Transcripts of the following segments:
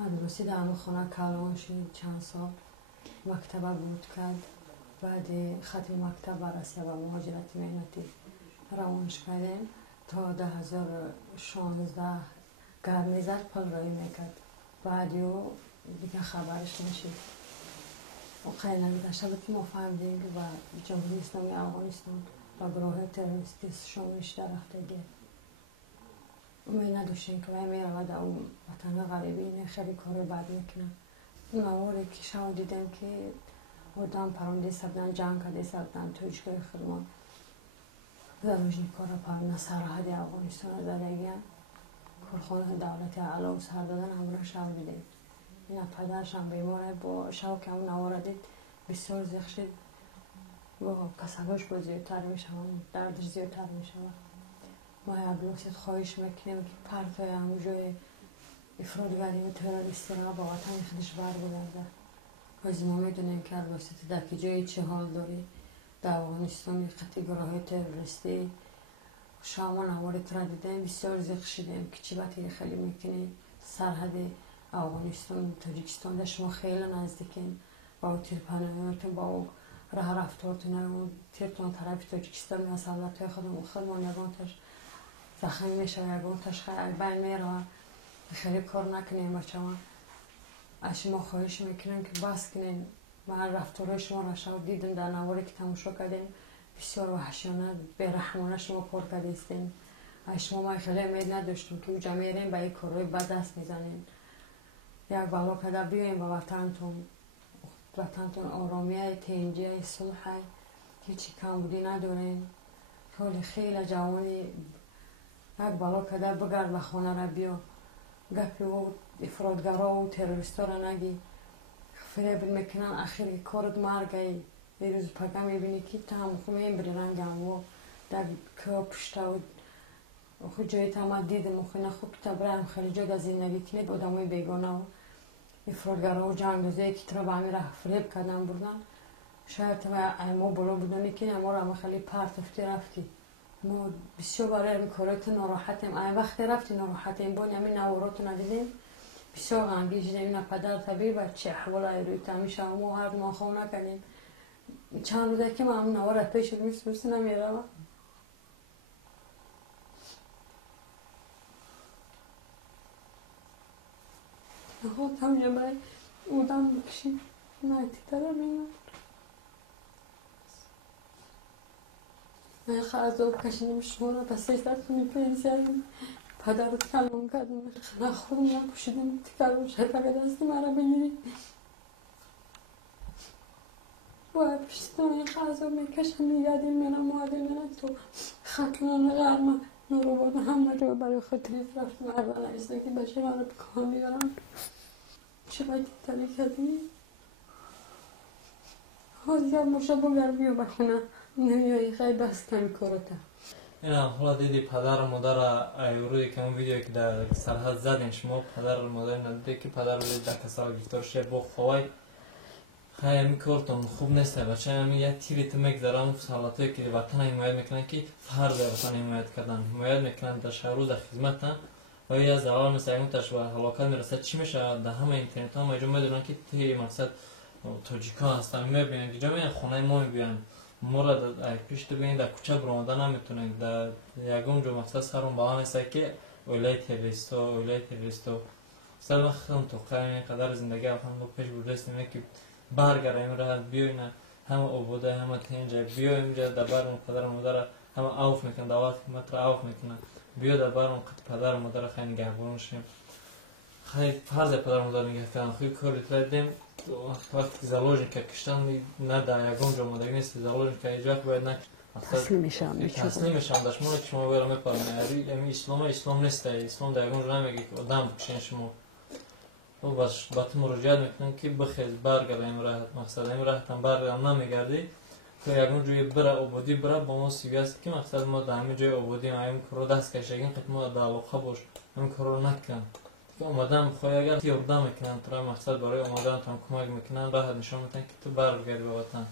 عروسی در همون خانه کلان شد چند سال مکتبه بود کرد بعد ختم مکتب بررسی و مهاجرت مهنتی روانش کردیم تا 2016 گرمی زد پل رایی میکرد بعد یو دیگه خبرش نشید و خیلی نمیداشته بود که ما فهمیدیم و جمهوری اسلامی افغانستان و گروه تروریستی شاملش در رفتگی می نداشتیم که وی میرود اون وطن غریبی اینه خیلی کار بد میکنه اون اولی که شما دیدم که آدم پرونده سبدن جنگ کرده سبدن تویشگاه خرمان زنوجنی کار پرونده سرحد افغانستان دادگیم کارخانه دولتی علاو سر دادن همراه شما دیدیم این پدرش هم بیماره با شو که اون نواردید بسیار زخ شد و کسباش با زیادتر میشه دردش زیادتر میشه ما یک خواهش میکنیم که پرتای همونجای افرادگری و تروریستی را با وطن خودش برگرده از ما میدونیم که البته در که جای چه حال داری در افغانستان قطعی گروه تروریستی شما نوارد را دیدیم بسیار زخ شدیم که چی باتی خیلی میکنی سرحد افغانستان تاجیکستان در شما خیلی نزدیکین با تیرپناهیاتون با راه رفتارتون تیرتون طرف تاجیکستان یا سولت خودمون یگانتش زخمی میشه یگانتش خیلی بین میره خیلی کار نکنیم بچه ما از شما خواهش میکنیم که بس کنیم من رفتارهای شما را شما دیدم در نواری که تماشا کردیم بسیار وحشیانه بیرحمانه شما کار کرده استیم از شما ما خیلی امید نداشتیم که اوجا میریم به این کارهای بد دست میزنیم یک بالا کده بیاییم به وطنتون آرامیه تینجه صلحه هیچی کمبودی نداریم حال خیلی جوانی یک بالا کده بگرد به خانه را بیا گپی و افرادگرا و تروریستا را نگی فریب میکنن اخیر کارت مرگه یه روز پگه میبینی که تا هم خود میبری رنگم و در که پشته و خود جایی تا ما دیدم و خیلی خوب که تا برایم خیلی جای در زندگی کنید آدمای بیگانه و افرادگرا و جنگ دوزه که ترا به همین راه فریب کردن بردن شاید تو ما بالا بودنی که ما را هم خیلی پرتفتی رفتی ما بسیار برای این کارات ناراحتیم این وقت رفتی ناراحتیم بانی همین نوارات ندیدیم بسیار غمگین شدیم این پدر طبیعی بچه احوال روی تمیشه و ما هر ما خواه نکنیم چند روزه که ما هم نوارت پیش میست نمیره خود هم یه برای اودم بکشیم نایتی دارم این من خرزاب کشیدم شما را پس ایزد کنی پنزیدیم پدر رو کلمون کردیم نه خودم هم پوشیدیم تکر رو شکر دست مرا بگیریم و پشتان این خرزاب میکشم یادیم میرم معادل میرم تو خطلان غرمه نورو بادن همه جو برای خود تریف رفتم اول ایزده که بچه من رو بکان بیارم چه باید تلی کردیم حاضر موشه بگر بیو بخونه نمیایی خیلی بس کمی کارتا اینا حالا دیدی پدر و مادر ایوروی که اون ویدیو که در سرحد زدین شما پدر و مادر ندیده که پدر رو دیده که سال گفتار شه با خواه خیلی همی کارتون خوب نیسته بچه همی یه تیری تو مگذارم سالاتایی که وطن حمایت میکنن که فرض وطن حمایت کردن حمایت میکنن در شهروز در خدمتن و یه از اول مثل اون تش و حلاکت میرسد چی میشه در همه اینترنت ها مجموع میدونن که تی مقصد تاجیکا هستن میبینن که جا خونه ما میبینن ما را در پیش تو بینید در کوچه برامده نمیتونید در یکم جو مقصد سرون با هم هسته که اولای تروریستو سر وقت هم تو قرم قدر زندگی هم پیش بردست نمید که برگریم را بیاین همه عبوده همه تینجا بیایم اینجا در برمون پدر و مادر همه عوف میکنن دعوت خدمت را عوف میکنن بیا در برمون پدر و مادر خیلی نگهبان شیم خیلی فرض پدر و مادر نگهبان خیلی کاری کردیم وقتی زلوجن که کشتن نه در یکم جا مادگی نیست زلوجن که ایجا باید نه تسلیم میشم در شما که شما باید میپرمه امی اسلام نیست اسلام در یکم جا نمیگه که آدم بکشین شما و بس باید مراجعت میکنن که بخیز برگرد این راحت مقصد این راحت هم برگرد نمیگردی که یکم جوی بره عبودی بره با ما سیوی است که مقصد ما در همین جای عبودی هم کرو دست کشیدیم که ما در علاقه باش هم کرو نکن که اومدم خواهی اگر یاردم میکنن تو مقصد برای اومدن تو کمک میکنن راحت نشون میدن که تو برگردی به وطن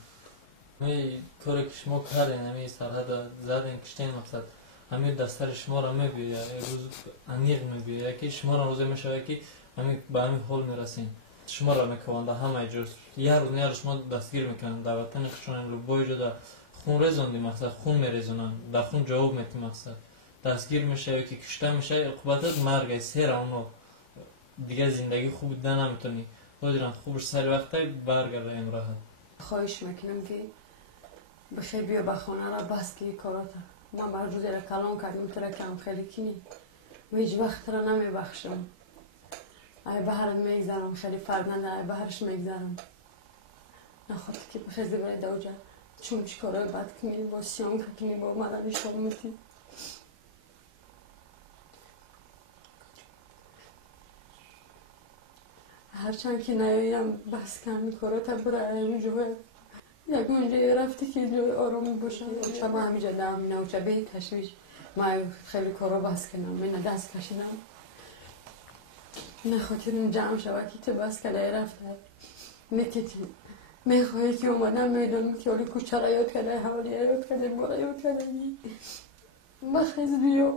می کاری که شما کردین همی سرحد زدین کشتین مقصد همین دستر شما را میبیه روز انیق میبیه یکی شما را روزه میشه یکی به همین حال میرسین. شما را میکوانده همه جز یه روز نه شما دستگیر میکنن در وطن خشونن رو بای جدا خون رزوندی مقصد خون میریزونن در خون جواب میتی مقصد دستگیر میشه یا که کشته میشه عقوبتت مرگ سیر اونو دیگه زندگی خوب دیده نمیتونی خودیرم خوبش سری وقتی برگرده این راحت. خواهش میکنم که بخیر بیا به خانه را بس که کاراتا ما مرجوزی را کلان کردیم تو را کم خیلی کنی و هیچ وقت را نمیبخشم. ای بهرت میگذارم خیلی فرزنده ای بهرش میگذارم نخواهد که بخیر زبره دوجه چون چی کارای بد کنی با سیام کنی با مدنی شامتی هرچند که نیاییم بس کمی کاراتا برای این جوه یک منجه رفتی که جوی آرامی باشم شما همیجا دارم نوچه به تشویش ما خیلی کارا بس کنم من دست کشیدم نخاطرم جمع شود که تو بس کده رفته میکتیم میخواهی که اومدم میدونم که حالی کوچه را یاد کرده حوالی یاد کرده بارا یاد کرده بخیز بیو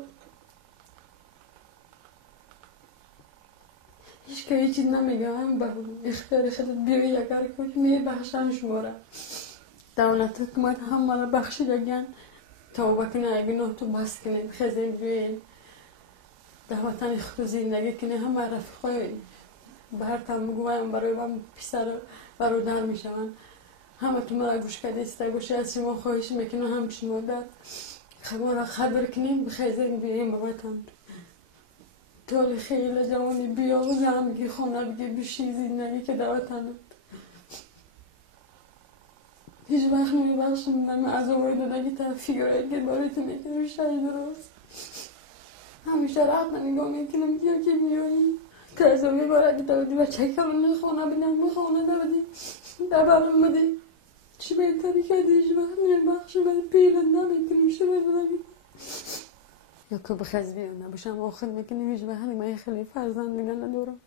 هیچ که هیچی نمیگه هم به اختیار خودت بیوی یک حرکت میبخشن شما را دولت حکومت هم مرا بخشیدگن تا بکنه اگه نه تو بس کنید خیزیم بیوین در وطن خود زندگی کنه همه رفقای به هر تن بگویم برای من پسر برادر میشون همه تو مرا گوش کرده استا گوش از شما خواهش میکنم هم شما در خبر کنیم بخیزیم بیوین به وطن طول خیلی جوانی بیا و زن بگی خونه بگی بشی زندگی که در وطن هیچ وقت نمیبخشم من از آقای دادگی تا فیگرهایی که بارایتون میکنم شایی درست همیشه رقت نگاه میکنم بیا که بیایی که از آقای بارگی دادی و چه کلونه خونه بینم به خونه دادی دبرم بودی چی بهتری که هیچ وقت نمیبخشم من پیلت نمیکنم شما دادگی یا که بخز بیام نباشم آخر میکنم هیچ وقت من خیلی فرزند دیگه ندارم